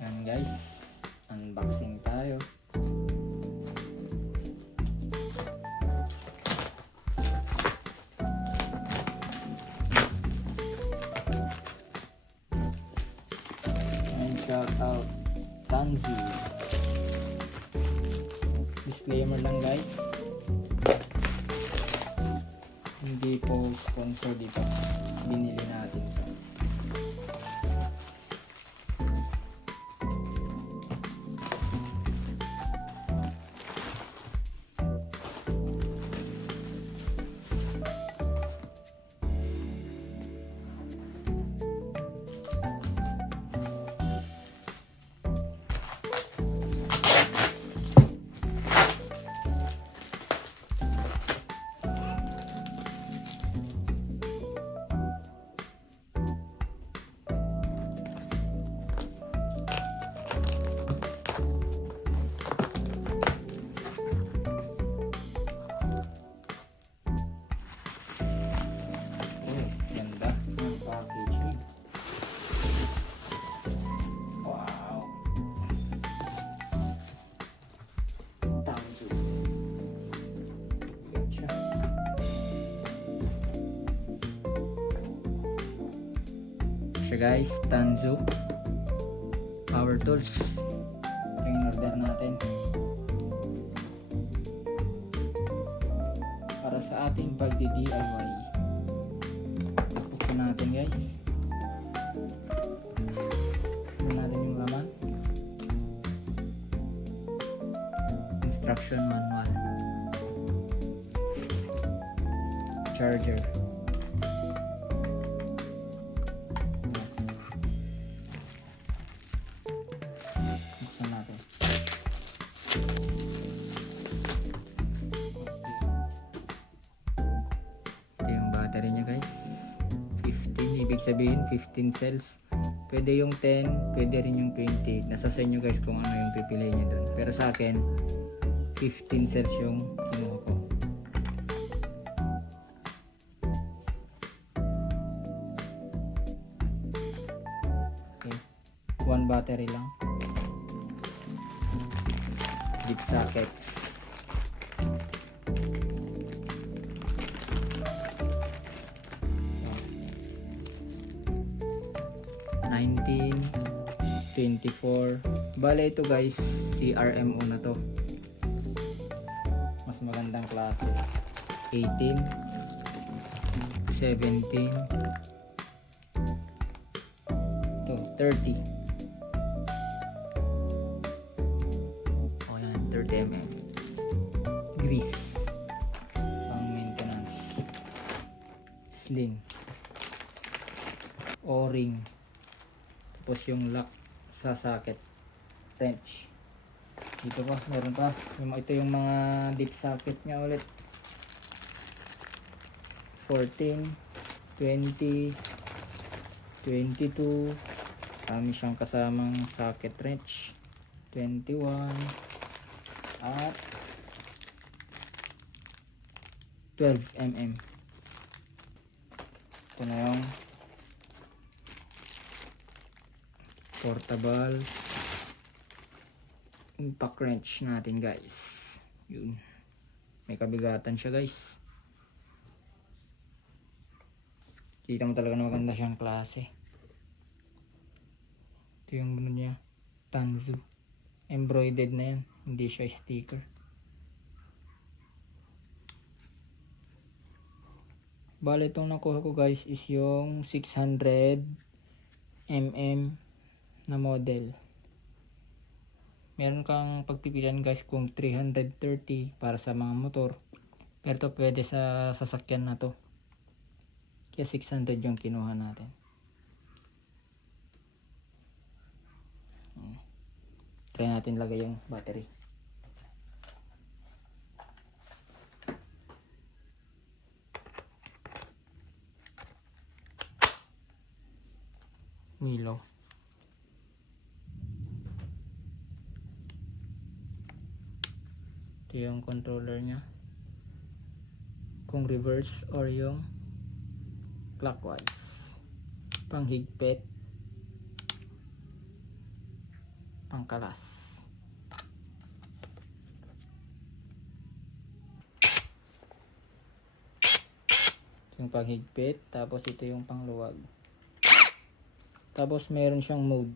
Yan guys, unboxing tayo. And shout out Tanzu. Disclaimer lang guys, hindi po sponsor dito, binili natin to. Siya guys, Tanzu Power Tools. Ito yung order natin para sa ating pagdi-DIY. Buksan natin guys. Buksan natin yung laman. Instruction manual, charger, battery niya guys, 15, ibig sabihin 15 cells. Pwede yung 10, pwede rin yung 20, nasa sa inyo guys kung ano yung pipili niyo doon, pero sa akin 15 cells yung kinuha ko. Okay, one battery lang, deep sockets, $19, $24. Bale ito guys, CRMO na to, mas magandang klase. 18, 17, to 30. O yan, 30 mm. Grease, pang maintenance. Sling, O-ring, tapos yung lock sa socket, wrench. Dito pa, meron pa. Ito yung mga deep socket nya ulit. 14, 20, 22. Kami siyang kasamang socket wrench. 21 at 12 mm. Ito na yung portable impact wrench natin guys. Yun, may kabigatan siya guys. Kita mo talaga na maganda siyang klase. Ito yung ano niya, Tanzu, embroidered na yan, hindi siya sticker. Bale itong nakuha ko guys is yung 600 mm na model. Meron kang pagpipilian guys kung 330 para sa mga motor, pero ito pwede sa sasakyan na to, kaya 600 yung kinuha natin. Try natin lagay yung battery. Milo. Ito yung controller nya, kung reverse or yung clockwise. Panghigpit, pangkalas. Yung panghigpit, tapos ito yung pangluwag. Tapos meron siyang mode.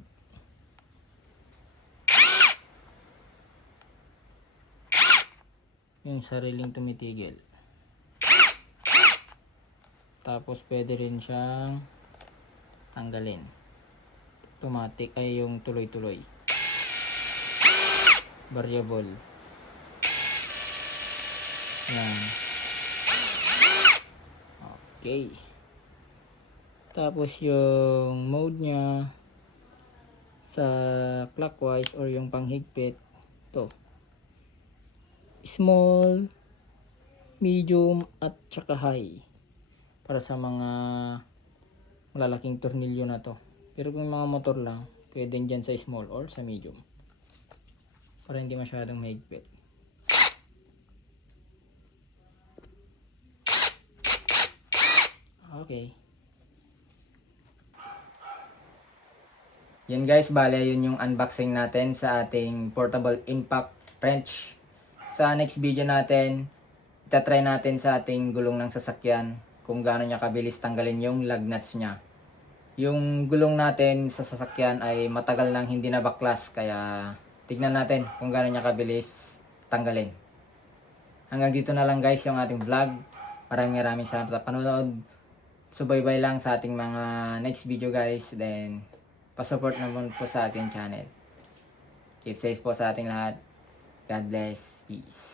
Yung sariling tumitigil. Tapos pwede rin siyang tanggalin. Automatic ay yung tuloy-tuloy. Variable. Yan. Okay. Tapos yung mode niya sa clockwise or yung panghigpit, to small, medium at saka high para sa mga malalaking tornilyo na to. Pero kung mga motor lang, pwede dyan sa small or sa medium para hindi masyadong mahigpit. Okay. Yan guys, bale yun yung unboxing natin sa ating portable impact wrench. Sa next video natin, itatry natin sa ating gulong ng sasakyan kung gaano niya kabilis tanggalin yung lug nuts niya. Yung gulong natin sa sasakyan ay matagal nang hindi na baklas, kaya tignan natin kung gaano niya kabilis tanggalin. Hanggang dito na lang guys yung ating vlog. Maraming salamat sa panonood. Subaybay lang sa ating mga next video guys. Then, pasupport naman po sa ating channel. Keep safe po sa ating lahat. God bless. Peace.